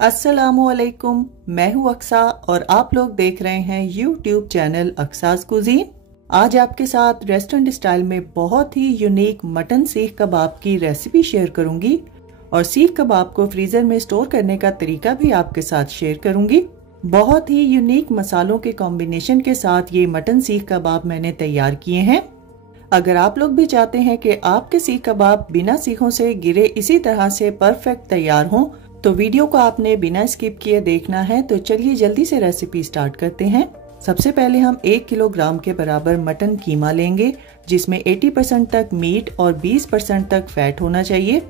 अस्सलामुअलैकुम, मैं हूँ अक्सा और आप लोग देख रहे हैं यूट्यूब चैनल अक्सास कुजीन। आज आपके साथ रेस्टोरेंट स्टाइल में बहुत ही यूनिक मटन सीख कबाब की रेसिपी शेयर करूंगी और सीख कबाब को फ्रीजर में स्टोर करने का तरीका भी आपके साथ शेयर करूंगी। बहुत ही यूनिक मसालों के कॉम्बिनेशन के साथ ये मटन सीख कबाब मैंने तैयार किए हैं। अगर आप लोग भी चाहते हैं कि आपके सीख कबाब बिना सीखों से गिरे इसी तरह से परफेक्ट तैयार हों, तो वीडियो को आपने बिना स्किप किए देखना है। तो चलिए जल्दी से रेसिपी स्टार्ट करते हैं। सबसे पहले हम 1 किलोग्राम के बराबर मटन कीमा लेंगे, जिसमें 80% तक मीट और 20% तक फैट होना चाहिए।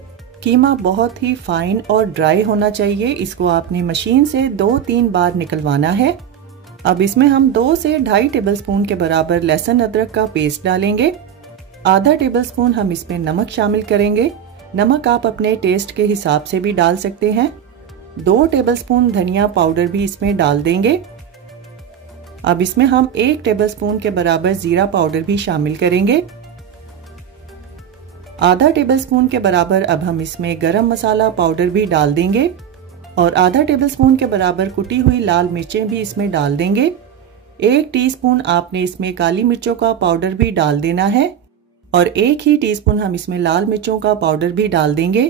कीमा बहुत ही फाइन और ड्राई होना चाहिए। इसको आपने मशीन से 2-3 बार निकलवाना है। अब इसमें हम 2 से 2.5 टेबलस्पून के बराबर लहसुन अदरक का पेस्ट डालेंगे। आधा टेबलस्पून हम इसमें नमक शामिल करेंगे। नमक आप अपने टेस्ट के हिसाब से भी डाल सकते हैं। 2 टेबलस्पून धनिया पाउडर भी इसमें डाल देंगे। अब इसमें हम 1 टेबलस्पून के बराबर जीरा पाउडर भी शामिल करेंगे। आधा टेबलस्पून के बराबर अब हम इसमें गरम मसाला पाउडर भी डाल देंगे और आधा टेबलस्पून के बराबर कुटी हुई लाल मिर्चें भी इसमें डाल देंगे। 1 टीस्पून आपने इसमें काली मिर्चों का पाउडर भी डाल देना है और 1 ही टीस्पून हम इसमें लाल मिर्चों का पाउडर भी डाल देंगे।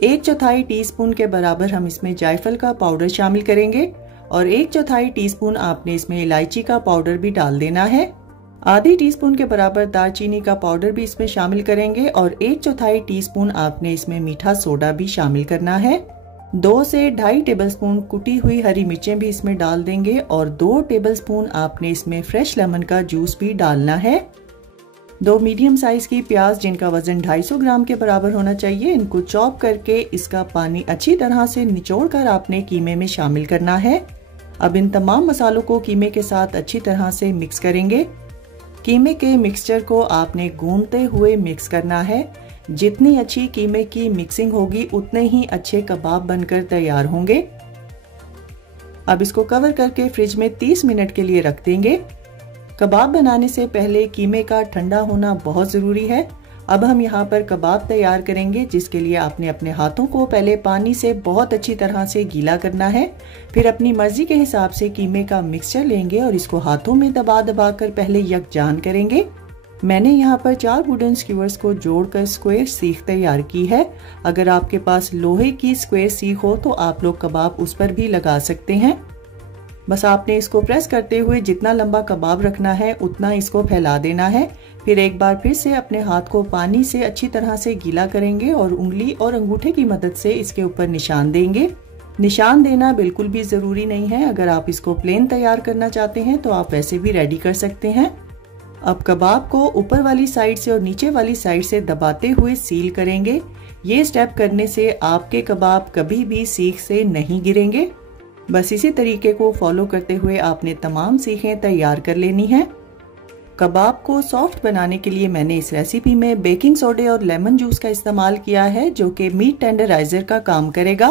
1/4 टीस्पून के बराबर हम इसमें जायफल का पाउडर शामिल करेंगे और 1/4 टीस्पून आपने इसमें इलायची का पाउडर भी डाल देना है। आधी टीस्पून के बराबर दालचीनी का पाउडर भी इसमें शामिल करेंगे और 1/4 टीस्पून आपने इसमें मीठा सोडा भी शामिल करना है। 2 से 2.5 टेबलस्पून कुटी हुई हरी मिर्चें भी इसमें डाल देंगे और 2 टेबलस्पून आपने इसमें फ्रेश लेमन का जूस भी डालना है। 2 मीडियम साइज की प्याज जिनका वजन 250 ग्राम के बराबर होना चाहिए, इनको चॉप करके इसका पानी अच्छी तरह से निचोड़कर आपने कीमे में शामिल करना है। अब इन तमाम मसालों को कीमे के साथ अच्छी तरह से मिक्स करेंगे। कीमे के मिक्सचर को आपने गूंदते हुए मिक्स करना है। जितनी अच्छी कीमे की मिक्सिंग होगी उतने ही अच्छे कबाब बनकर तैयार होंगे। अब इसको कवर करके फ्रिज में 30 मिनट के लिए रख देंगे। कबाब बनाने से पहले कीमे का ठंडा होना बहुत ज़रूरी है। अब हम यहाँ पर कबाब तैयार करेंगे, जिसके लिए आपने अपने हाथों को पहले पानी से बहुत अच्छी तरह से गीला करना है। फिर अपनी मर्जी के हिसाब से कीमे का मिक्सचर लेंगे और इसको हाथों में दबा दबा कर पहले यकजान करेंगे। मैंने यहाँ पर 4 वुडन स्क्यूअर्स को जोड़कर स्क्वायर सीख तैयार की है। अगर आपके पास लोहे की स्क्वायर सीख हो तो आप लोग कबाब उस पर भी लगा सकते हैं। बस आपने इसको प्रेस करते हुए जितना लंबा कबाब रखना है उतना इसको फैला देना है। फिर एक बार फिर से अपने हाथ को पानी से अच्छी तरह से गीला करेंगे और उंगली और अंगूठे की मदद से इसके ऊपर निशान देंगे। निशान देना बिल्कुल भी जरूरी नहीं है। अगर आप इसको प्लेन तैयार करना चाहते हैं तो आप वैसे भी रेडी कर सकते हैं। अब कबाब को ऊपर वाली साइड से और नीचे वाली साइड से दबाते हुए सील करेंगे। ये स्टेप करने से आपके कबाब कभी भी सीख से नहीं गिरेंगे। बस इसी तरीके को फॉलो करते हुए आपने तमाम सीखें तैयार कर लेनी है। कबाब को सॉफ्ट बनाने के लिए मैंने इस रेसिपी में बेकिंग सोडे और लेमन जूस का इस्तेमाल किया है, जो कि मीट टेंडराइजर का काम करेगा।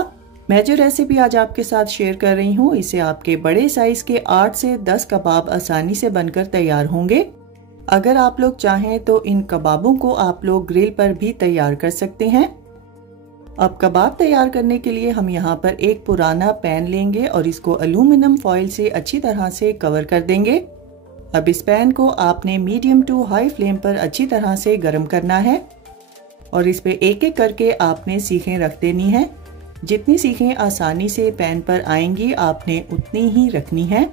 मैं जो रेसिपी आज आपके साथ शेयर कर रही हूँ, इसे आपके बड़े साइज के 8 से 10 कबाब आसानी से बनकर तैयार होंगे। अगर आप लोग चाहें तो इन कबाबों को आप लोग ग्रिल पर भी तैयार कर सकते हैं। अब कबाब तैयार करने के लिए हम यहाँ पर एक पुराना पैन लेंगे और इसको एल्यूमिनियम फॉइल से अच्छी तरह से कवर कर देंगे। अब इस पैन को आपने मीडियम टू हाई फ्लेम पर अच्छी तरह से गर्म करना है और इस पे एक एक करके आपने सीखें रख देनी है। जितनी सीखें आसानी से पैन पर आएंगी आपने उतनी ही रखनी है।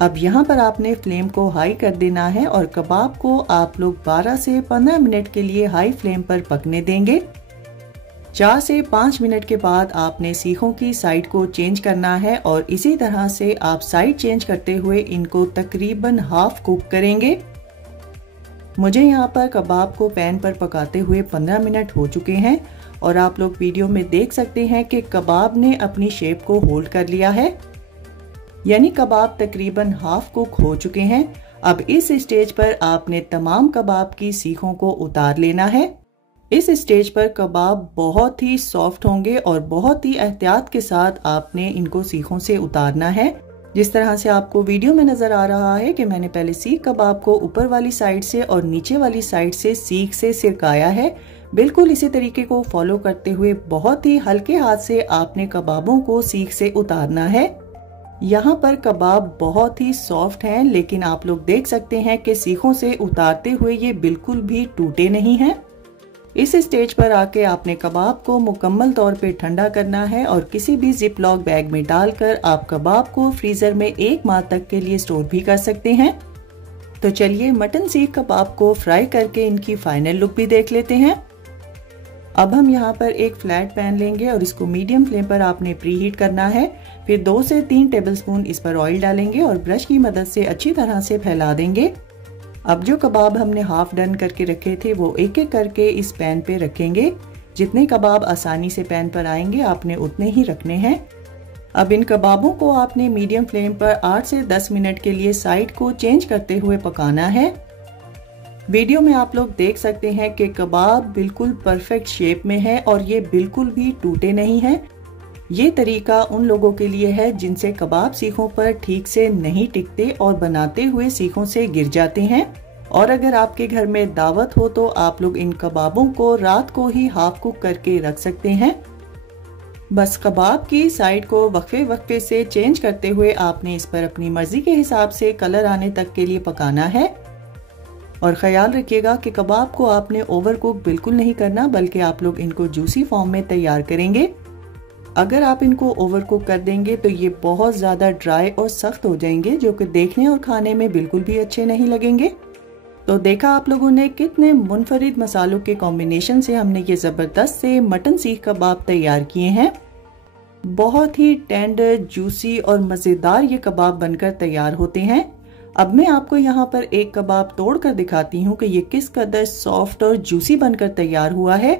अब यहाँ पर आपने फ्लेम को हाई कर देना है और कबाब को आप लोग 12 से 15 मिनट के लिए हाई फ्लेम पर पकने देंगे। 4 से 5 मिनट के बाद आपने सीखों की साइड को चेंज करना है और इसी तरह से आप साइड चेंज करते हुए इनको तकरीबन हाफ कुक करेंगे। मुझे यहाँ पर कबाब को पैन पर पकाते हुए 15 मिनट हो चुके हैं और आप लोग वीडियो में देख सकते हैं कि कबाब ने अपनी शेप को होल्ड कर लिया है, यानी कबाब तकरीबन हाफ कुक हो चुके हैं। अब इस स्टेज पर आपने तमाम कबाब की सीखों को उतार लेना है। इस स्टेज पर कबाब बहुत ही सॉफ्ट होंगे और बहुत ही एहतियात के साथ आपने इनको सीखों से उतारना है। जिस तरह से आपको वीडियो में नजर आ रहा है कि मैंने पहले सीख कबाब को ऊपर वाली साइड से और नीचे वाली साइड से सीख से सिरकाया है। बिल्कुल इसी तरीके को फॉलो करते हुए बहुत ही हल्के हाथ से आपने कबाबों को सीख से उतारना है। यहाँ पर कबाब बहुत ही सॉफ्ट हैं, लेकिन आप लोग देख सकते हैं कि सीखों से उतारते हुए ये बिल्कुल भी टूटे नहीं हैं। इस स्टेज पर आके आपने कबाब को मुकम्मल तौर पे ठंडा करना है और किसी भी जिप लॉक बैग में डालकर आप कबाब को फ्रीजर में 1 माह तक के लिए स्टोर भी कर सकते हैं। तो चलिए मटन सीख कबाब को फ्राई करके इनकी फाइनल लुक भी देख लेते हैं। अब हम यहाँ पर एक फ्लैट पैन लेंगे और इसको मीडियम फ्लेम पर आपने प्री हीट करना है। फिर 2 से 3 टेबलस्पून इस पर ऑयल डालेंगे और ब्रश की मदद से अच्छी तरह से फैला देंगे। अब जो कबाब हमने हाफ डन करके रखे थे वो एक एक करके इस पैन पे रखेंगे। जितने कबाब आसानी से पैन पर आएंगे आपने उतने ही रखने हैं। अब इन कबाबों को आपने मीडियम फ्लेम पर 8 से 10 मिनट के लिए साइड को चेंज करते हुए पकाना है। वीडियो में आप लोग देख सकते हैं कि कबाब बिल्कुल परफेक्ट शेप में है और ये बिल्कुल भी टूटे नहीं हैं। ये तरीका उन लोगों के लिए है जिनसे कबाब सीखों पर ठीक से नहीं टिकते और बनाते हुए सीखों से गिर जाते हैं। और अगर आपके घर में दावत हो तो आप लोग इन कबाबों को रात को ही हाफ कुक करके रख सकते हैं। बस कबाब की साइड को वक्फे वक्फे से चेंज करते हुए आपने इस पर अपनी मर्जी के हिसाब से कलर आने तक के लिए पकाना है। और ख्याल रखिएगा कि कबाब को आपने ओवर कुक बिल्कुल नहीं करना, बल्कि आप लोग इनको जूसी फॉर्म में तैयार करेंगे। अगर आप इनको ओवर कुक कर देंगे तो ये बहुत ज़्यादा ड्राई और सख्त हो जाएंगे, जो कि देखने और खाने में बिल्कुल भी अच्छे नहीं लगेंगे। तो देखा आप लोगों ने कितने मुनफरिद मसालों के कॉम्बिनेशन से हमने ये ज़बरदस्त से मटन सीख कबाब तैयार किए हैं। बहुत ही टेंडर, जूसी और मज़ेदार ये कबाब बनकर तैयार होते हैं। अब मैं आपको यहाँ पर एक कबाब तोड़ कर दिखाती हूँ कि ये किस कदर सॉफ्ट और जूसी बनकर तैयार हुआ है।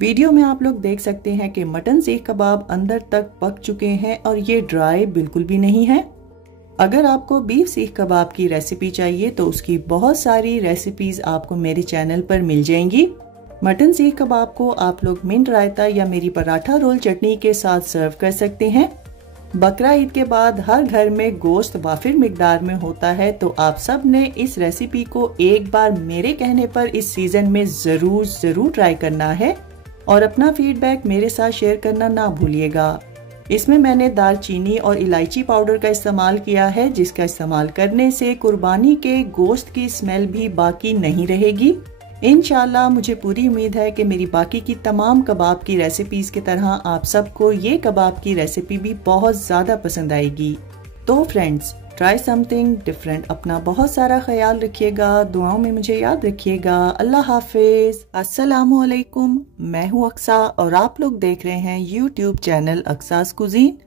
वीडियो में आप लोग देख सकते हैं कि मटन सीख कबाब अंदर तक पक चुके हैं और ये ड्राई बिल्कुल भी नहीं है। अगर आपको बीफ सीख कबाब की रेसिपी चाहिए तो उसकी बहुत सारी रेसिपीज आपको मेरे चैनल पर मिल जाएंगी। मटन सीख कबाब को आप लोग मिंट रायता या मेरी पराठा रोल चटनी के साथ सर्व कर सकते हैं। बकरा ईद के बाद हर घर में गोश्त वाफिर मिकदार में होता है, तो आप सब ने इस रेसिपी को एक बार मेरे कहने पर इस सीजन में जरूर ट्राई करना है और अपना फीडबैक मेरे साथ शेयर करना ना भूलिएगा। इसमें मैंने दालचीनी और इलायची पाउडर का इस्तेमाल किया है, जिसका इस्तेमाल करने से कुर्बानी के गोश्त की स्मेल भी बाकी नहीं रहेगी। इंशाल्लाह मुझे पूरी उम्मीद है कि मेरी बाकी की तमाम कबाब की रेसिपीज की तरह आप सबको ये कबाब की रेसिपी भी बहुत ज़्यादा पसंद आएगी। तो फ्रेंड्स, ट्राई समथिंग डिफरेंट। अपना बहुत सारा ख्याल रखिएगा, दुआओं में मुझे याद रखिएगा। अल्लाह हाफिज, अस्सलामु अलैकुम। मैं हूँ अक्सा और आप लोग देख रहे हैं यूट्यूब चैनल अक्सास कुजीन।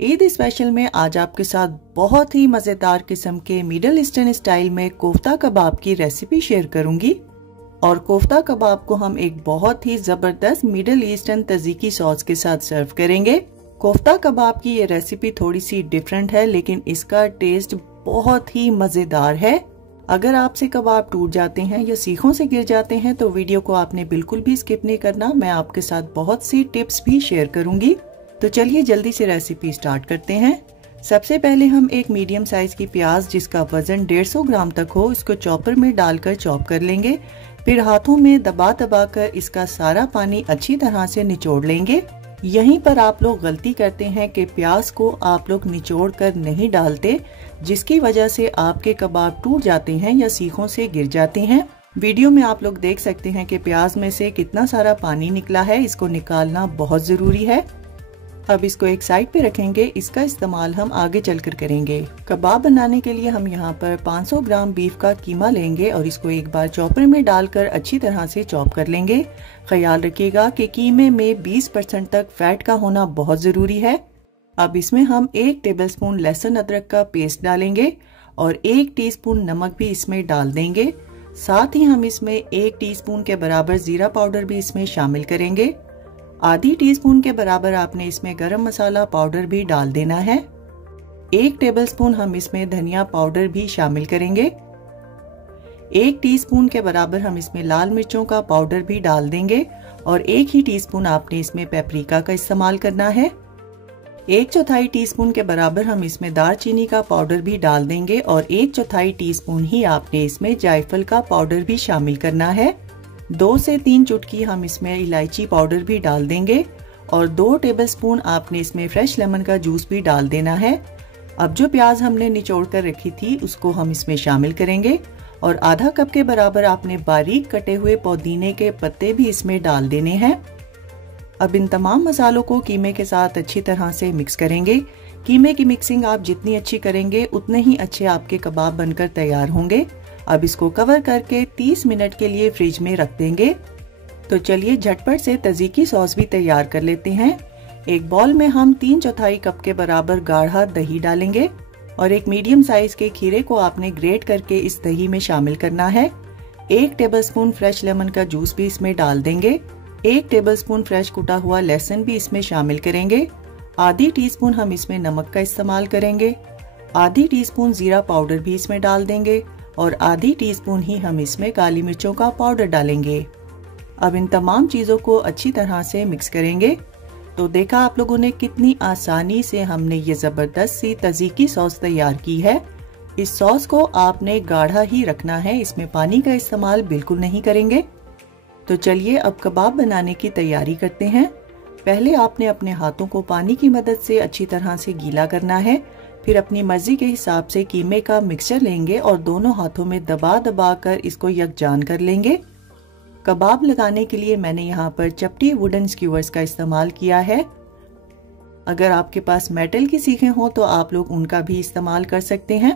ईद स्पेशल में आज आपके साथ बहुत ही मज़ेदार किस्म के मिडल ईस्टर्न स्टाइल में कोफ्ता कबाब की रेसिपी शेयर करूंगी। और कोफ्ता कबाब को हम एक बहुत ही जबरदस्त मिडल ईस्टर्न तज़ीकी सॉस के साथ सर्व करेंगे। कोफ्ता कबाब की ये रेसिपी थोड़ी सी डिफरेंट है, लेकिन इसका टेस्ट बहुत ही मजेदार है। अगर आपसे कबाब टूट जाते हैं या सीखों से गिर जाते हैं तो वीडियो को आपने बिल्कुल भी स्किप नहीं करना। मैं आपके साथ बहुत सी टिप्स भी शेयर करूंगी। तो चलिए जल्दी से रेसिपी स्टार्ट करते हैं। सबसे पहले हम एक मीडियम साइज की प्याज जिसका वजन 150 ग्राम तक हो, इसको चॉपर में डालकर चॉप कर लेंगे। फिर हाथों में दबा दबा कर इसका सारा पानी अच्छी तरह से निचोड़ लेंगे। यहीं पर आप लोग गलती करते हैं कि प्याज को आप लोग निचोड़ कर नहीं डालते, जिसकी वजह से आपके कबाब टूट जाते हैं या सीखों से गिर जाते हैं। वीडियो में आप लोग देख सकते हैं कि प्याज में से कितना सारा पानी निकला है, इसको निकालना बहुत जरूरी है। अब इसको एक साइड पे रखेंगे, इसका इस्तेमाल हम आगे चलकर करेंगे। कबाब बनाने के लिए हम यहाँ पर 500 ग्राम बीफ का कीमा लेंगे और इसको एक बार चॉपर में डालकर अच्छी तरह से चॉप कर लेंगे। ख्याल रखिएगा कि कीमे में 20% तक फैट का होना बहुत जरूरी है। अब इसमें हम 1 टेबलस्पून लहसुन अदरक का पेस्ट डालेंगे और 1 टीस्पून नमक भी इसमें डाल देंगे। साथ ही हम इसमें 1 टीस्पून के बराबर जीरा पाउडर भी इसमें शामिल करेंगे। आधी टीस्पून के बराबर आपने इसमें गरम मसाला पाउडर भी डाल देना है। 1 टेबलस्पून हम इसमें धनिया पाउडर भी शामिल करेंगे। 1 टीस्पून के बराबर हम इसमें लाल मिर्चों का पाउडर भी डाल देंगे और 1 ही टीस्पून आपने इसमें पेपरिका का इस्तेमाल करना है। 1/4 टीस्पून के बराबर हम इसमें दालचीनी का पाउडर भी डाल देंगे और 1/4 टीस्पून ही आपने इसमें जायफल का पाउडर भी शामिल करना है। 2 से 3 चुटकी हम इसमें इलायची पाउडर भी डाल देंगे और 2 टेबलस्पून आपने इसमें फ्रेश लेमन का जूस भी डाल देना है। अब जो प्याज हमने निचोड़ कर रखी थी उसको हम इसमें शामिल करेंगे और आधा कप के बराबर आपने बारीक कटे हुए पुदीने के पत्ते भी इसमें डाल देने हैं। अब इन तमाम मसालों को कीमे के साथ अच्छी तरह से मिक्स करेंगे। कीमे की मिक्सिंग आप जितनी अच्छी करेंगे उतने ही अच्छे आपके कबाब बनकर तैयार होंगे। अब इसको कवर करके 30 मिनट के लिए फ्रिज में रख देंगे। तो चलिए झटपट से तज़ीकी सॉस भी तैयार कर लेते हैं। एक बाउल में हम 3/4 कप के बराबर गाढ़ा दही डालेंगे और एक मीडियम साइज के खीरे को आपने ग्रेट करके इस दही में शामिल करना है। 1 टेबलस्पून फ्रेश लेमन का जूस भी इसमें डाल देंगे। 1 टेबलस्पून फ्रेश कुटा हुआ लहसुन भी इसमें शामिल करेंगे। आधी टीस्पून हम इसमें नमक का इस्तेमाल करेंगे। आधी टीस्पून जीरा पाउडर भी इसमें डाल देंगे और आधी टीस्पून ही हम इसमें काली मिर्चों का पाउडर डालेंगे। अब इन तमाम चीजों को अच्छी तरह से मिक्स करेंगे। तो देखा आप लोगों ने कितनी आसानी से हमने ये जबरदस्त सी तज़ीकी सॉस तैयार की है। इस सॉस को आपने गाढ़ा ही रखना है, इसमें पानी का इस्तेमाल बिल्कुल नहीं करेंगे। तो चलिए अब कबाब बनाने की तैयारी करते हैं। पहले आपने अपने हाथों को पानी की मदद से अच्छी तरह से गीला करना है। फिर अपनी मर्जी के हिसाब से कीमे का मिक्सचर लेंगे और दोनों हाथों में दबा दबा कर इसको यकजान कर लेंगे। कबाब लगाने के लिए मैंने यहाँ पर चपटी वुडन स्क्यूअर्स का इस्तेमाल किया है। अगर आपके पास मेटल की सीखें हो तो आप लोग उनका भी इस्तेमाल कर सकते हैं।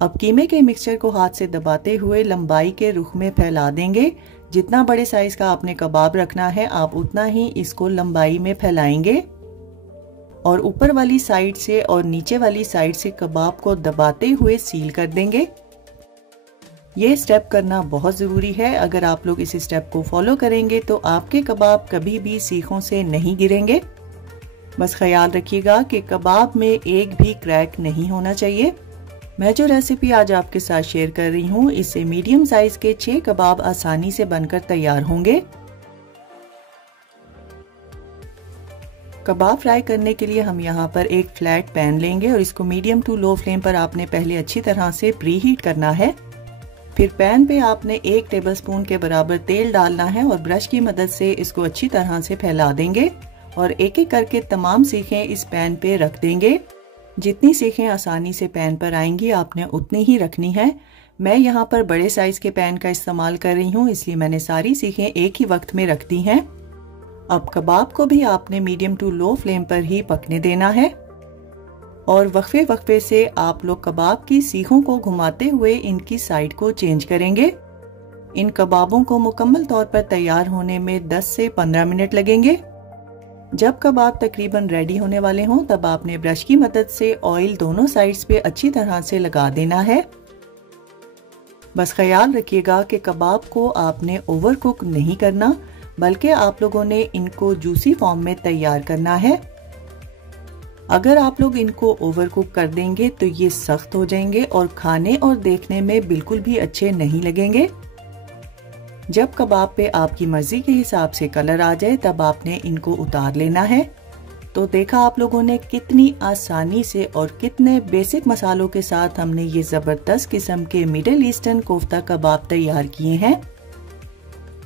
अब कीमे के मिक्सचर को हाथ से दबाते हुए लंबाई के रुख में फैला देंगे। जितना बड़े साइज का आपने कबाब रखना है आप उतना ही इसको लंबाई में फैलाएंगे और ऊपर वाली साइड से और नीचे वाली साइड से कबाब को दबाते हुए सील कर देंगे। ये स्टेप करना बहुत ज़रूरी है। अगर आप लोग इस स्टेप को फॉलो करेंगे तो आपके कबाब कभी भी सीखों से नहीं गिरेंगे। बस ख्याल रखिएगा कि कबाब में एक भी क्रैक नहीं होना चाहिए। मैं जो रेसिपी आज आपके साथ शेयर कर रही हूँ इससे मीडियम साइज के 6 कबाब आसानी से बनकर तैयार होंगे। कबाब फ्राई करने के लिए हम यहाँ पर एक फ्लैट पैन लेंगे और इसको मीडियम टू लो फ्लेम पर आपने पहले अच्छी तरह से प्री हीट करना है। फिर पैन पे आपने 1 टेबलस्पून के बराबर तेल डालना है और ब्रश की मदद से इसको अच्छी तरह से फैला देंगे और एक एक करके तमाम सीखें इस पैन पे रख देंगे। जितनी सीखें आसानी से पैन पर आएंगी आपने उतनी ही रखनी है। मैं यहाँ पर बड़े साइज के पैन का इस्तेमाल कर रही हूँ, इसलिए मैंने सारी सीखें एक ही वक्त में रख दी हैं। अब कबाब को भी आपने मीडियम टू लो फ्लेम पर ही पकने देना है और वक्फे वक्फे से आप लोग कबाब की सीखों को घुमाते हुए इनकी साइड को चेंज करेंगे। इन कबाबों को मुकम्मल तौर पर तैयार होने में 10 से 15 मिनट लगेंगे। जब कबाब तकरीबन रेडी होने वाले हों तब आपने ब्रश की मदद से ऑयल दोनों साइड्स पे अच्छी तरह से लगा देना है। बस ख्याल रखिएगा कि कबाब को आपने ओवर कुक नहीं करना, बल्कि आप लोगों ने इनको जूसी फॉर्म में तैयार करना है। अगर आप लोग इनको ओवर कुक कर देंगे तो ये सख्त हो जाएंगे और खाने और देखने में बिल्कुल भी अच्छे नहीं लगेंगे। जब कबाब पे आपकी मर्जी के हिसाब से कलर आ जाए तब आपने इनको उतार लेना है। तो देखा आप लोगों ने कितनी आसानी से और कितने बेसिक मसालों के साथ हमने ये जबरदस्त किस्म के मिडिल ईस्टर्न कोफ्ता कबाब तैयार किए हैं।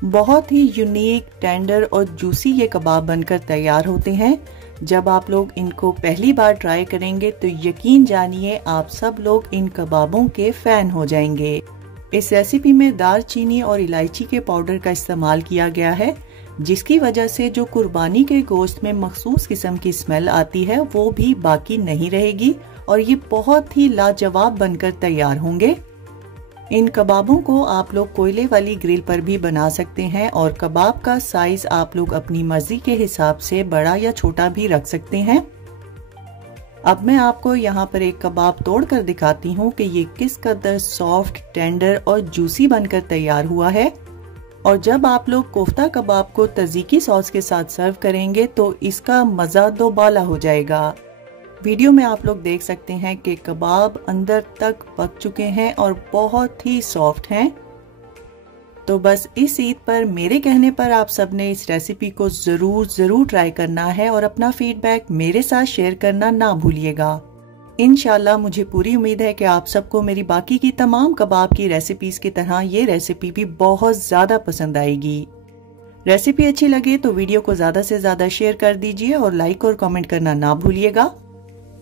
बहुत ही यूनिक, टेंडर और जूसी ये कबाब बनकर तैयार होते हैं। जब आप लोग इनको पहली बार ट्राई करेंगे तो यकीन जानिए आप सब लोग इन कबाबों के फैन हो जाएंगे। इस रेसिपी में दालचीनी और इलायची के पाउडर का इस्तेमाल किया गया है, जिसकी वजह से जो कुर्बानी के गोश्त में मखसूस किस्म की स्मेल आती है वो भी बाकी नहीं रहेगी और ये बहुत ही लाजवाब बनकर तैयार होंगे। इन कबाबों को आप लोग कोयले वाली ग्रिल पर भी बना सकते हैं और कबाब का साइज आप लोग अपनी मर्जी के हिसाब से बड़ा या छोटा भी रख सकते हैं। अब मैं आपको यहाँ पर एक कबाब तोड़ कर दिखाती हूँ कि ये किस कदर सॉफ्ट, टेंडर और जूसी बनकर तैयार हुआ है। और जब आप लोग कोफ्ता कबाब को तज़ीकी सॉस के साथ सर्व करेंगे तो इसका मज़ा दोबाला हो जाएगा। वीडियो में आप लोग देख सकते हैं कि कबाब अंदर तक पक चुके हैं और बहुत ही सॉफ्ट हैं। तो बस इस ईद पर मेरे कहने पर आप सबने इस रेसिपी को जरूर ट्राई करना है और अपना फीडबैक मेरे साथ शेयर करना ना भूलिएगा। इंशाल्लाह मुझे पूरी उम्मीद है कि आप सबको मेरी बाकी की तमाम कबाब की रेसिपीज की तरह ये रेसिपी भी बहुत ज़्यादा पसंद आएगी। रेसिपी अच्छी लगे तो वीडियो को ज़्यादा से ज़्यादा शेयर कर दीजिए और लाइक और कमेंट करना ना भूलिएगा।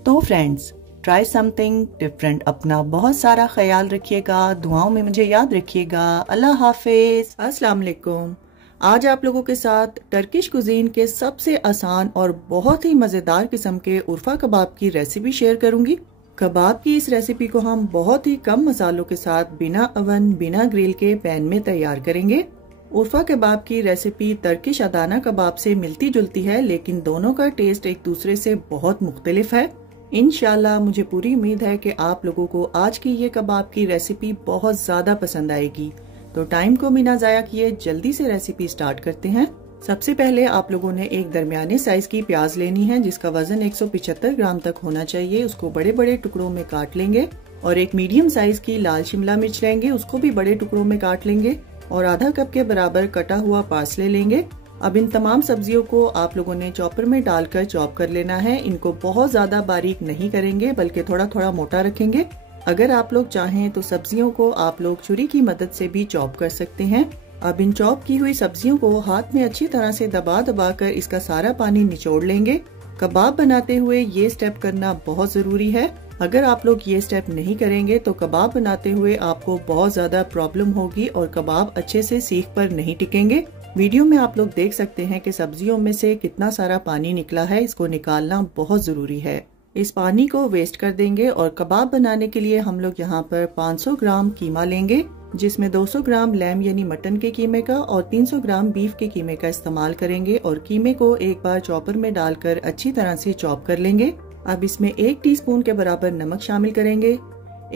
तो फ्रेंड्स, ट्राई समथिंग डिफरेंट। अपना बहुत सारा ख्याल रखिएगा, दुआओं में मुझे याद रखिएगा। अल्लाह हाफिज। अस्सलाम वालेकुम। आज आप लोगों के साथ टर्किश कुजीन के सबसे आसान और बहुत ही मज़ेदार किस्म के उर्फा कबाब की रेसिपी शेयर करूंगी। कबाब की इस रेसिपी को हम बहुत ही कम मसालों के साथ बिना अवन बिना ग्रिल के पैन में तैयार करेंगे। उर्फा कबाब की रेसिपी टर्किश अदाना कबाब से मिलती जुलती है, लेकिन दोनों का टेस्ट एक दूसरे से बहुत मुख्तलिफ है। इंशाल्लाह मुझे पूरी उम्मीद है कि आप लोगों को आज की ये कबाब की रेसिपी बहुत ज़्यादा पसंद आएगी। तो टाइम को बिना ज़ाया किए जल्दी से रेसिपी स्टार्ट करते हैं। सबसे पहले आप लोगों ने एक दरमियाने साइज की प्याज लेनी है जिसका वजन 175 ग्राम तक होना चाहिए। उसको बड़े बड़े टुकड़ों में काट लेंगे। और एक मीडियम साइज की लाल शिमला मिर्च लेंगे, उसको भी बड़े टुकड़ों में काट लेंगे। और आधा कप के बराबर कटा हुआ पार्सले लेंगे। अब इन तमाम सब्जियों को आप लोगों ने चॉपर में डालकर चॉप कर लेना है। इनको बहुत ज्यादा बारीक नहीं करेंगे, बल्कि थोड़ा थोड़ा मोटा रखेंगे। अगर आप लोग चाहें तो सब्जियों को आप लोग छुरी की मदद से भी चॉप कर सकते हैं। अब इन चॉप की हुई सब्जियों को हाथ में अच्छी तरह से दबा दबा कर इसका सारा पानी निचोड़ लेंगे। कबाब बनाते हुए ये स्टेप करना बहुत जरूरी है। अगर आप लोग ये स्टेप नहीं करेंगे तो कबाब बनाते हुए आपको बहुत ज्यादा प्रॉब्लम होगी और कबाब अच्छे से सीख पर नहीं टिकेंगे। वीडियो में आप लोग देख सकते हैं कि सब्जियों में से कितना सारा पानी निकला है। इसको निकालना बहुत जरूरी है। इस पानी को वेस्ट कर देंगे। और कबाब बनाने के लिए हम लोग यहाँ पर 500 ग्राम कीमा लेंगे, जिसमें 200 ग्राम लैम यानी मटन के कीमे का और 300 ग्राम बीफ के कीमे का इस्तेमाल करेंगे। और कीमे को एक बार चॉपर में डालकर अच्छी तरह से चॉप कर लेंगे। अब इसमें 1 टीस्पून के बराबर नमक शामिल करेंगे।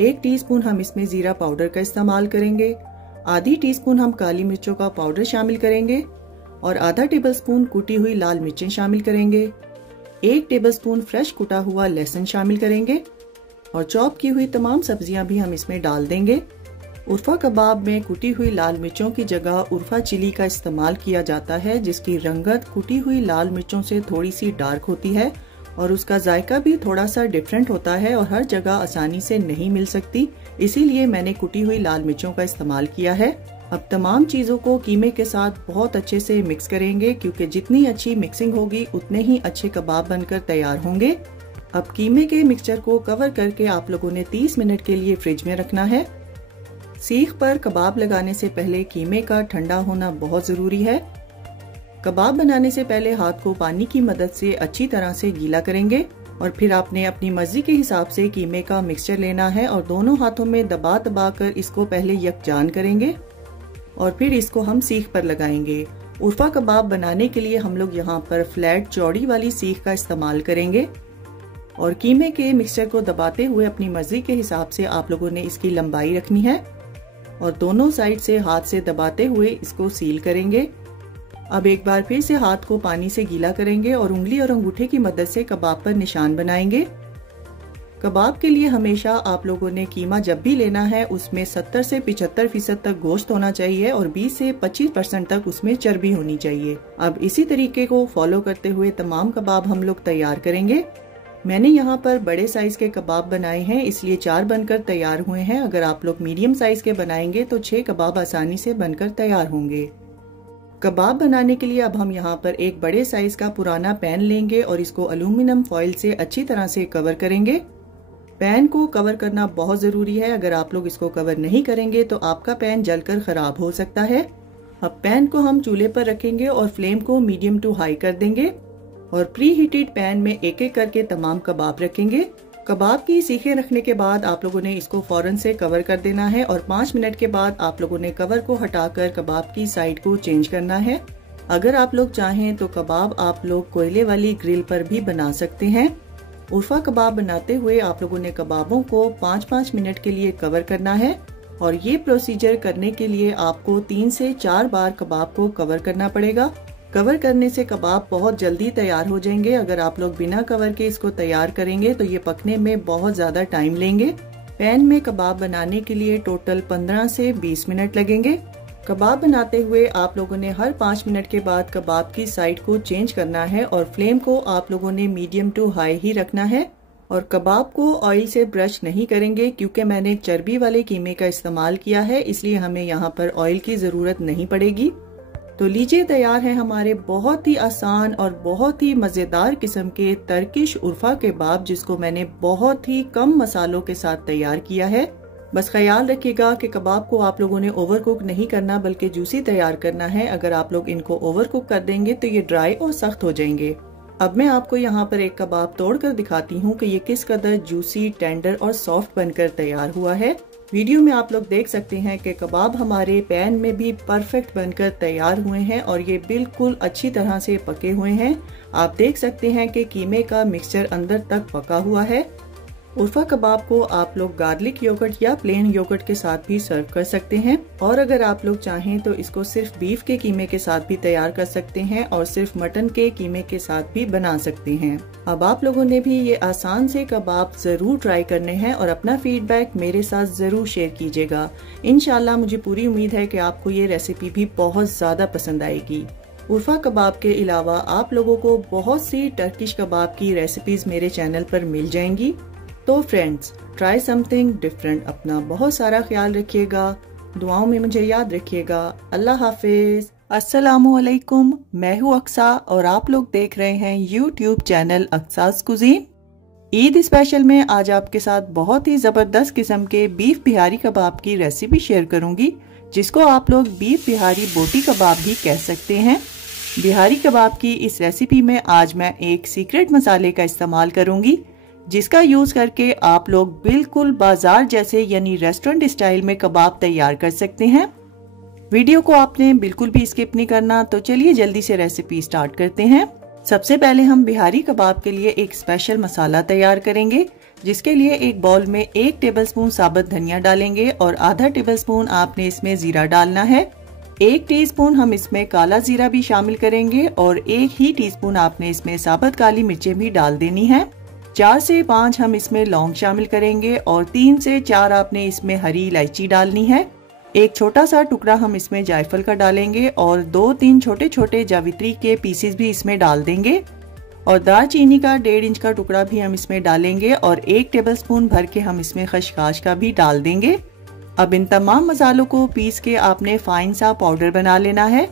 1 टीस्पून हम इसमें जीरा पाउडर का इस्तेमाल करेंगे। आधी टीस्पून हम काली मिर्चों का पाउडर शामिल करेंगे। और आधा टेबलस्पून कुटी हुई लाल मिर्चें शामिल करेंगे। 1 टेबलस्पून फ्रेश कुटा हुआ लहसुन शामिल करेंगे। और चॉप की हुई तमाम सब्जियां भी हम इसमें डाल देंगे। उर्फा कबाब में कुटी हुई लाल मिर्चों की जगह उर्फा चिली का इस्तेमाल किया जाता है, जिसकी रंगत कुटी हुई लाल मिर्चों से थोड़ी सी डार्क होती है और उसका जायका भी थोड़ा सा डिफरेंट होता है और हर जगह आसानी से नहीं मिल सकती। इसीलिए मैंने कुटी हुई लाल मिर्चों का इस्तेमाल किया है। अब तमाम चीज़ों को कीमे के साथ बहुत अच्छे से मिक्स करेंगे, क्योंकि जितनी अच्छी मिक्सिंग होगी उतने ही अच्छे कबाब बनकर तैयार होंगे। अब कीमे के मिक्सचर को कवर करके आप लोगों ने 30 मिनट के लिए फ्रिज में रखना है। सीख पर कबाब लगाने से पहले कीमे का ठंडा होना बहुत ज़रूरी है। कबाब बनाने से पहले हाथ को पानी की मदद से अच्छी तरह से गीला करेंगे। और फिर आपने अपनी मर्जी के हिसाब से कीमे का मिक्सचर लेना है और दोनों हाथों में दबा दबा कर इसको पहले यकजान करेंगे और फिर इसको हम सीख पर लगाएंगे। उर्फा कबाब बनाने के लिए हम लोग यहाँ पर फ्लैट चौड़ी वाली सीख का इस्तेमाल करेंगे। और कीमे के मिक्सचर को दबाते हुए अपनी मर्जी के हिसाब से आप लोगों ने इसकी लंबाई रखनी है और दोनों साइड से हाथ से दबाते हुए इसको सील करेंगे। अब एक बार फिर से हाथ को पानी से गीला करेंगे और उंगली और अंगूठे की मदद से कबाब पर निशान बनाएंगे। कबाब के लिए हमेशा आप लोगों ने कीमा जब भी लेना है उसमें 70 से 75% तक गोश्त होना चाहिए और 20 से 25% तक उसमें चर्बी होनी चाहिए। अब इसी तरीके को फॉलो करते हुए तमाम कबाब हम लोग तैयार करेंगे। मैंने यहाँ पर बड़े साइज के कबाब बनाए हैं, इसलिए 4 बनकर तैयार हुए हैं। अगर आप लोग मीडियम साइज के बनाएंगे तो 6 कबाब आसानी से बनकर तैयार होंगे। कबाब बनाने के लिए अब हम यहाँ पर एक बड़े साइज का पुराना पैन लेंगे और इसको एल्यूमिनियम फॉइल से अच्छी तरह से कवर करेंगे। पैन को कवर करना बहुत ज़रूरी है। अगर आप लोग इसको कवर नहीं करेंगे तो आपका पैन जलकर ख़राब हो सकता है। अब पैन को हम चूल्हे पर रखेंगे और फ्लेम को मीडियम टू हाई कर देंगे और प्री हीटेड पैन में एक एक करके तमाम कबाब रखेंगे। कबाब की सीखें रखने के बाद आप लोगों ने इसको फौरन से कवर कर देना है और 5 मिनट के बाद आप लोगों ने कवर को हटाकर कबाब की साइड को चेंज करना है। अगर आप लोग चाहें तो कबाब आप लोग कोयले वाली ग्रिल पर भी बना सकते हैं। उर्फा कबाब बनाते हुए आप लोगों ने कबाबों को 5-5 मिनट के लिए कवर करना है और ये प्रोसीजर करने के लिए आपको 3 से 4 बार कबाब को कवर करना पड़ेगा। कवर करने से कबाब बहुत जल्दी तैयार हो जाएंगे। अगर आप लोग बिना कवर के इसको तैयार करेंगे तो ये पकने में बहुत ज़्यादा टाइम लेंगे। पैन में कबाब बनाने के लिए टोटल 15 से 20 मिनट लगेंगे। कबाब बनाते हुए आप लोगों ने हर 5 मिनट के बाद कबाब की साइड को चेंज करना है और फ्लेम को आप लोगों ने मीडियम टू हाई ही रखना है और कबाब को ऑयल से ब्रश नहीं करेंगे क्योंकि मैंने चर्बी वाले कीमे का इस्तेमाल किया है, इसलिए हमें यहाँ पर ऑयल की ज़रूरत नहीं पड़ेगी। तो लीजिए तैयार है हमारे बहुत ही आसान और बहुत ही मज़ेदार किस्म के टर्किश उर्फा कबाब, जिसको मैंने बहुत ही कम मसालों के साथ तैयार किया है। बस ख्याल रखिएगा कि कबाब को आप लोगों ने ओवर कुक नहीं करना बल्कि जूसी तैयार करना है। अगर आप लोग इनको ओवर कुक कर देंगे तो ये ड्राई और सख्त हो जाएंगे। अब मैं आपको यहाँ पर एक कबाब तोड़कर दिखाती हूँ कि ये किस कदर जूसी, टेंडर और सॉफ्ट बनकर तैयार हुआ है। वीडियो में आप लोग देख सकते हैं कि कबाब हमारे पैन में भी परफेक्ट बनकर तैयार हुए हैं और ये बिल्कुल अच्छी तरह से पके हुए हैं। आप देख सकते हैं कि कीमे का मिक्सचर अंदर तक पका हुआ है। उर्फा कबाब को आप लोग गार्लिक योगर्ट या प्लेन योगर्ट के साथ भी सर्व कर सकते हैं और अगर आप लोग चाहें तो इसको सिर्फ बीफ के कीमे के साथ भी तैयार कर सकते हैं और सिर्फ मटन के कीमे के साथ भी बना सकते हैं। अब आप लोगों ने भी ये आसान से कबाब जरूर ट्राई करने हैं और अपना फीडबैक मेरे साथ जरूर शेयर कीजिएगा। इंशाल्लाह मुझे पूरी उम्मीद है कि आपको ये रेसिपी भी बहुत ज्यादा पसंद आएगी। उर्फा कबाब के अलावा आप लोगों को बहुत सी टर्किश कबाब की रेसिपीज मेरे चैनल पर मिल जाएंगी। तो फ्रेंड्स, ट्राई समथिंग डिफरेंट। अपना बहुत सारा ख्याल रखिएगा, दुआओं में मुझे याद रखिएगा। अल्लाह हाफिज। अस्सलामुअलैकुम, मैं हूँ अक्सा और आप लोग देख रहे हैं यूट्यूब चैनल अक्सास कुजीन। ईद स्पेशल में आज आपके साथ बहुत ही जबरदस्त किस्म के बीफ बिहारी कबाब की रेसिपी शेयर करूंगी, जिसको आप लोग बीफ बिहारी बोटी कबाब भी कह सकते हैं। बिहारी कबाब की इस रेसिपी में आज मैं एक सीक्रेट मसाले का इस्तेमाल करूंगी, जिसका यूज करके आप लोग बिल्कुल बाजार जैसे यानी रेस्टोरेंट स्टाइल में कबाब तैयार कर सकते हैं। वीडियो को आपने बिल्कुल भी स्किप नहीं करना। तो चलिए जल्दी से रेसिपी स्टार्ट करते हैं। सबसे पहले हम बिहारी कबाब के लिए एक स्पेशल मसाला तैयार करेंगे, जिसके लिए एक बाउल में 1 टेबलस्पून साबुत धनिया डालेंगे और आधा टेबलस्पून आपने इसमें जीरा डालना है। 1 टीस्पून हम इसमें काला जीरा भी शामिल करेंगे और 1 ही टीस्पून आपने इसमें साबुत काली मिर्चें भी डाल देनी है। 4 से 5 हम इसमें लौंग शामिल करेंगे और 3 से 4 आपने इसमें हरी इलायची डालनी है। एक छोटा सा टुकड़ा हम इसमें जायफल का डालेंगे और 2-3 छोटे छोटे जावित्री के पीसेस भी इसमें डाल देंगे और दालचीनी का 1.5 इंच का टुकड़ा भी हम इसमें डालेंगे और 1 टेबलस्पून भर के हम इसमें खसखस का भी डाल देंगे। अब इन तमाम मसालों को पीस के आपने फाइन सा पाउडर बना लेना है।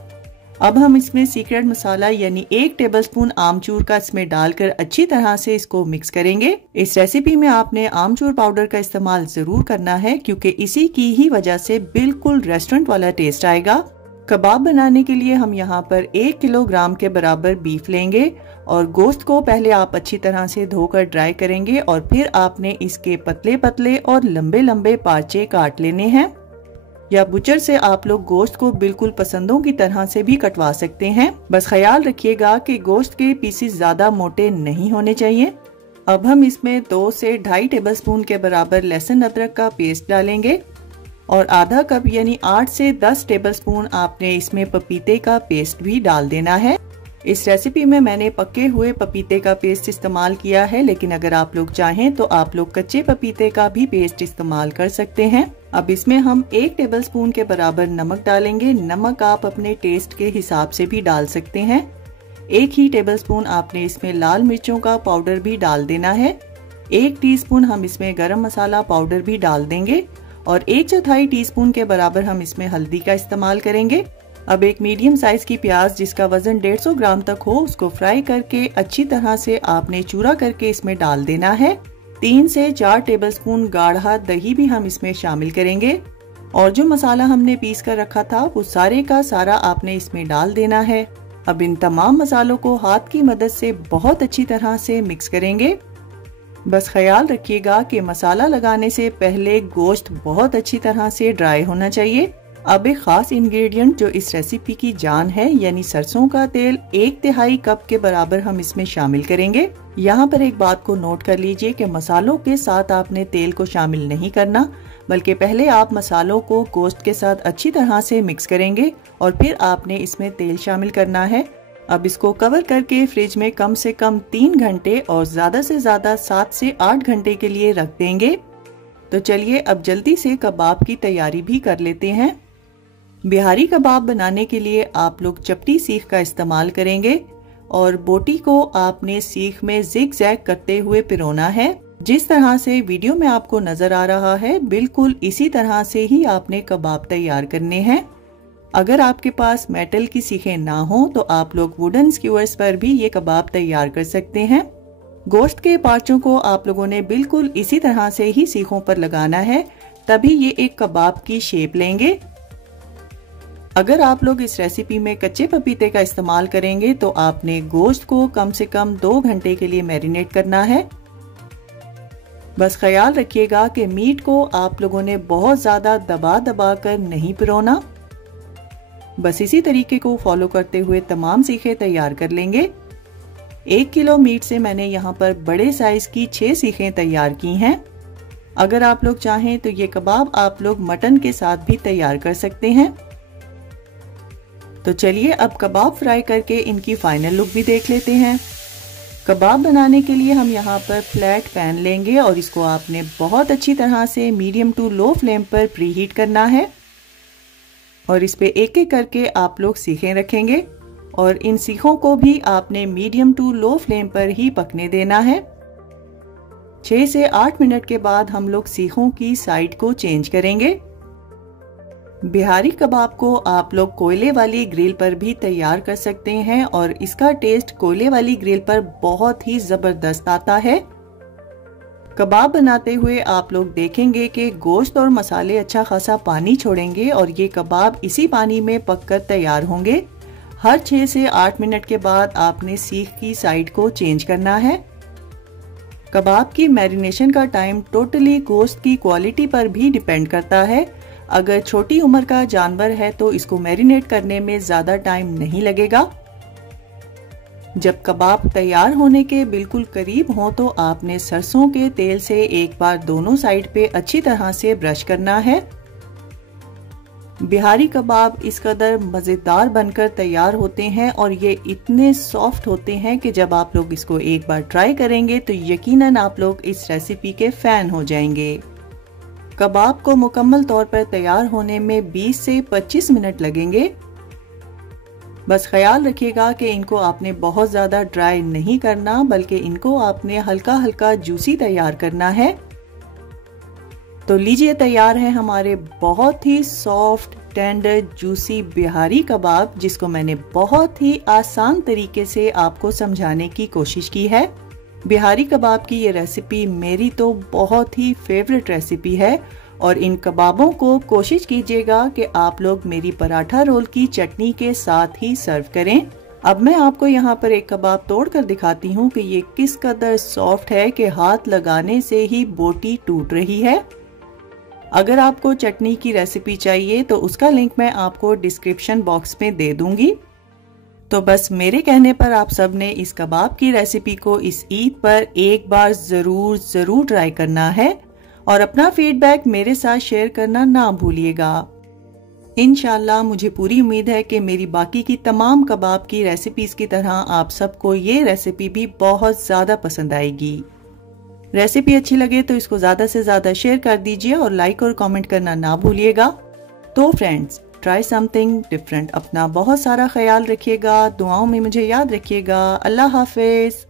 अब हम इसमें सीक्रेट मसाला यानी 1 टेबलस्पून आमचूर का इसमें डालकर अच्छी तरह से इसको मिक्स करेंगे। इस रेसिपी में आपने आमचूर पाउडर का इस्तेमाल जरूर करना है क्योंकि इसी की ही वजह से बिल्कुल रेस्टोरेंट वाला टेस्ट आएगा। कबाब बनाने के लिए हम यहाँ पर 1 किलोग्राम के बराबर बीफ लेंगे और गोश्त को पहले आप अच्छी तरह से धोकर ड्राई करेंगे और फिर आपने इसके पतले पतले और लंबे लंबे पार्चे काट लेने हैं। या बुचर से आप लोग गोश्त को बिल्कुल पसंदों की तरह से भी कटवा सकते हैं। बस ख्याल रखिएगा कि गोश्त के पीसेस ज्यादा मोटे नहीं होने चाहिए। अब हम इसमें 2 से 2.5 टेबलस्पून के बराबर लहसुन अदरक का पेस्ट डालेंगे और आधा कप यानी 8 से 10 टेबलस्पून आपने इसमें पपीते का पेस्ट भी डाल देना है। इस रेसिपी में मैंने पके हुए पपीते का पेस्ट इस्तेमाल किया है, लेकिन अगर आप लोग चाहें तो आप लोग कच्चे पपीते का भी पेस्ट इस्तेमाल कर सकते हैं। अब इसमें हम 1 टेबलस्पून के बराबर नमक डालेंगे। नमक आप अपने टेस्ट के हिसाब से भी डाल सकते हैं। 1 ही टेबलस्पून आपने इसमें लाल मिर्चों का पाउडर भी डाल देना है। 1 टीस्पून हम इसमें गरम मसाला पाउडर भी डाल देंगे और 1/4 टीस्पून के बराबर हम इसमें हल्दी का इस्तेमाल करेंगे। अब एक मीडियम साइज की प्याज जिसका वजन 150 ग्राम तक हो, उसको फ्राई करके अच्छी तरह से आपने चूरा करके इसमें डाल देना है। 3 से 4 टेबलस्पून गाढ़ा दही भी हम इसमें शामिल करेंगे और जो मसाला हमने पीस कर रखा था वो सारे का सारा आपने इसमें डाल देना है। अब इन तमाम मसालों को हाथ की मदद से बहुत अच्छी तरह से मिक्स करेंगे। बस ख्याल रखिएगा कि मसाला लगाने से पहले गोश्त बहुत अच्छी तरह से ड्राई होना चाहिए। अब एक खास इंग्रेडिएंट जो इस रेसिपी की जान है यानी सरसों का तेल 1/3 कप के बराबर हम इसमें शामिल करेंगे। यहाँ पर एक बात को नोट कर लीजिए कि मसालों के साथ आपने तेल को शामिल नहीं करना, बल्कि पहले आप मसालों को गोश्त के साथ अच्छी तरह से मिक्स करेंगे और फिर आपने इसमें तेल शामिल करना है। अब इसको कवर करके फ्रिज में कम से कम 3 घंटे और ज्यादा से ज्यादा 7 से 8 घंटे के लिए रख देंगे। तो चलिए अब जल्दी से कबाब की तैयारी भी कर लेते हैं। बिहारी कबाब बनाने के लिए आप लोग चपटी सीख का इस्तेमाल करेंगे और बोटी को आपने सीख में जिग जैग करते हुए पिरोना है। जिस तरह से वीडियो में आपको नजर आ रहा है बिल्कुल इसी तरह से ही आपने कबाब तैयार करने हैं। अगर आपके पास मेटल की सीखें ना हो तो आप लोग वुडन स्क्यूअर्स पर भी ये कबाब तैयार कर सकते हैं। गोश्त के पार्चों को आप लोगों ने बिल्कुल इसी तरह से ही सीखों पर लगाना है, तभी ये एक कबाब की शेप लेंगे। अगर आप लोग इस रेसिपी में कच्चे पपीते का इस्तेमाल करेंगे तो आपने गोश्त को कम से कम 2 घंटे के लिए मैरिनेट करना है। बस ख्याल रखिएगा कि मीट को आप लोगों ने बहुत ज्यादा दबा दबा कर नहीं पिरोना। बस इसी तरीके को फॉलो करते हुए तमाम सीखें तैयार कर लेंगे। 1 किलो मीट से मैंने यहाँ पर बड़े साइज की 6 सीखें तैयार की हैं। अगर आप लोग चाहें तो ये कबाब आप लोग मटन के साथ भी तैयार कर सकते हैं। तो चलिए अब कबाब फ्राई करके इनकी फाइनल लुक भी देख लेते हैं। कबाब बनाने के लिए हम यहाँ पर फ्लैट पैन लेंगे और इसको आपने बहुत अच्छी तरह से मीडियम टू लो फ्लेम पर प्री हीट करना है और इस पे एक एक करके आप लोग सीखें रखेंगे और इन सीखों को भी आपने मीडियम टू लो फ्लेम पर ही पकने देना है। 6 से 8 मिनट के बाद हम लोग सीखों की साइड को चेंज करेंगे। बिहारी कबाब को आप लोग कोयले वाली ग्रिल पर भी तैयार कर सकते हैं और इसका टेस्ट कोयले वाली ग्रिल पर बहुत ही जबरदस्त आता है। कबाब बनाते हुए आप लोग देखेंगे कि गोश्त और मसाले अच्छा खासा पानी छोड़ेंगे और ये कबाब इसी पानी में पककर तैयार होंगे। हर 6 से 8 मिनट के बाद आपने सीख की साइड को चेंज करना है। कबाब की मैरिनेशन का टाइम टोटली गोश्त की क्वालिटी पर भी डिपेंड करता है। अगर छोटी उम्र का जानवर है तो इसको मैरिनेट करने में ज्यादा टाइम नहीं लगेगा। जब कबाब तैयार होने के बिल्कुल करीब हो तो आपने सरसों के तेल से एक बार दोनों साइड पे अच्छी तरह से ब्रश करना है। बिहारी कबाब इस कदर मजेदार बनकर तैयार होते हैं और ये इतने सॉफ्ट होते हैं कि जब आप लोग इसको एक बार ट्राई करेंगे तो यकीनन आप लोग इस रेसिपी के फैन हो जाएंगे। कबाब को मुकम्मल तौर पर तैयार होने में 20 से 25 मिनट लगेंगे। बस ख्याल रखिएगा कि इनको आपने बहुत ज्यादा ड्राई नहीं करना, बल्कि इनको आपने हल्का हल्का जूसी तैयार करना है। तो लीजिए तैयार है हमारे बहुत ही सॉफ्ट टेंडर जूसी बिहारी कबाब, जिसको मैंने बहुत ही आसान तरीके से आपको समझाने की कोशिश की है। बिहारी कबाब की ये रेसिपी मेरी तो बहुत ही फेवरेट रेसिपी है और इन कबाबों को कोशिश कीजिएगा कि आप लोग मेरी पराठा रोल की चटनी के साथ ही सर्व करें। अब मैं आपको यहाँ पर एक कबाब तोड़कर दिखाती हूँ कि ये किस कदर सॉफ्ट है कि हाथ लगाने से ही बोटी टूट रही है। अगर आपको चटनी की रेसिपी चाहिए तो उसका लिंक मैं आपको डिस्क्रिप्शन बॉक्स में दे दूंगी। तो बस मेरे कहने पर आप सब ने इस कबाब की रेसिपी को इस ईद पर एक बार जरूर ट्राई करना है और अपना फीडबैक मेरे साथ शेयर करना ना भूलिएगा। इंशाल्लाह मुझे पूरी उम्मीद है कि मेरी बाकी की तमाम कबाब की रेसिपीज की तरह आप सबको ये रेसिपी भी बहुत ज्यादा पसंद आएगी। रेसिपी अच्छी लगे तो इसको ज्यादा से ज्यादा शेयर कर दीजिए और लाइक और कमेंट करना ना भूलिएगा। तो फ्रेंड्स, ट्राई समथिंग डिफरेंट। अपना बहुत सारा ख्याल रखिएगा, दुआओं में मुझे याद रखिएगा। अल्लाह हाफिज।